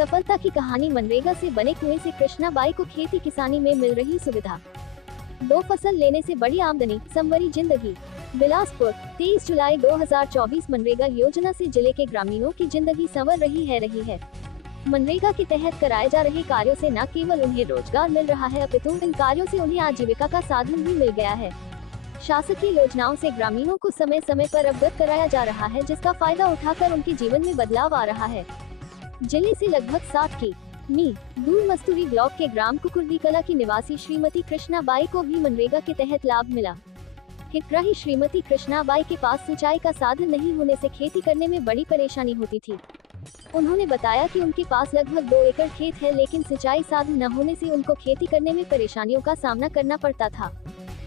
सफलता की कहानी। मनरेगा से बने कुएं से कृष्णा बाई को खेती किसानी में मिल रही सुविधा। 2 फसल लेने से बड़ी आमदनी, संवरी जिंदगी। बिलासपुर 23 जुलाई 2024। मनरेगा योजना से जिले के ग्रामीणों की जिंदगी संवर रही है। मनरेगा के तहत कराए जा रहे कार्यों से न केवल उन्हें रोजगार मिल रहा है, अपितु इन कार्यों से उन्हें आजीविका का साधन भी मिल गया है। शासकीय योजनाओं से ग्रामीणों को समय समय पर अवगत कराया जा रहा है, जिसका फायदा उठाकर उनके जीवन में बदलाव आ रहा है। जिले से लगभग 60 की दूर मस्तूरी ब्लॉक के ग्राम कुकुरदी कला की निवासी श्रीमती कृष्णा बाई को भी मनरेगा के तहत लाभ मिला। हितग्राही श्रीमती कृष्णा बाई के पास सिंचाई का साधन नहीं होने से खेती करने में बड़ी परेशानी होती थी। उन्होंने बताया कि उनके पास लगभग 2 एकड़ खेत है, लेकिन सिंचाई साधन न होने से उनको खेती करने में परेशानियों का सामना करना पड़ता था।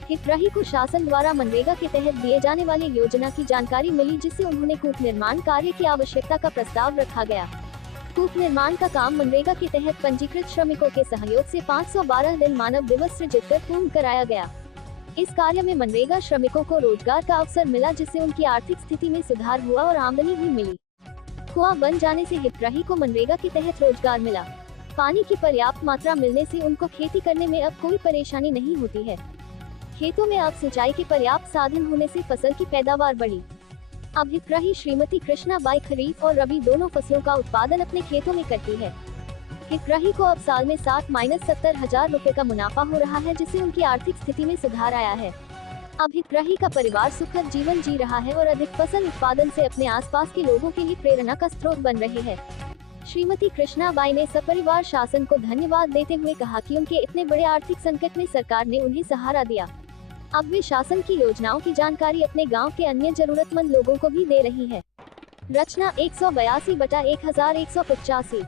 हितग्राही को शासन द्वारा मनरेगा के तहत दिए जाने वाली योजना की जानकारी मिली, जिससे उन्होंने कूप निर्माण कार्य की आवश्यकता का प्रस्ताव रखा गया। कूप निर्माण का काम मनरेगा के तहत पंजीकृत श्रमिकों के सहयोग से 512 दिन मानव दिवस सृजित कर पूर्ण कराया गया। इस कार्य में मनरेगा श्रमिकों को रोजगार का अवसर मिला, जिससे उनकी आर्थिक स्थिति में सुधार हुआ और आमदनी भी मिली। कुआं बन जाने से हितग्राही को मनरेगा के तहत रोजगार मिला। पानी की पर्याप्त मात्रा मिलने से उनको खेती करने में अब कोई परेशानी नहीं होती है। खेतों में अब सिंचाई के पर्याप्त साधन होने से फसल की पैदावार बढ़ी। अब हितग्राही श्रीमती कृष्णा बाई खरीफ और रबी दोनों फसलों का उत्पादन अपने खेतों में करती है। हितग्राही को अब साल में 60-70 हजार रुपए का मुनाफा हो रहा है, जिससे उनकी आर्थिक स्थिति में सुधार आया है। अब हितग्राही का परिवार सुखद जीवन जी रहा है और अधिक फसल उत्पादन से अपने आसपास के लोगों के लिए प्रेरणा का स्रोत बन रहे हैं। श्रीमती कृष्णा बाई ने सपरिवार शासन को धन्यवाद देते हुए कहा कि उनके इतने बड़े आर्थिक संकट में सरकार ने उन्हें सहारा दिया। अब वे शासन की योजनाओं की जानकारी अपने गांव के अन्य जरूरतमंद लोगों को भी दे रही है। रचना 182/1185।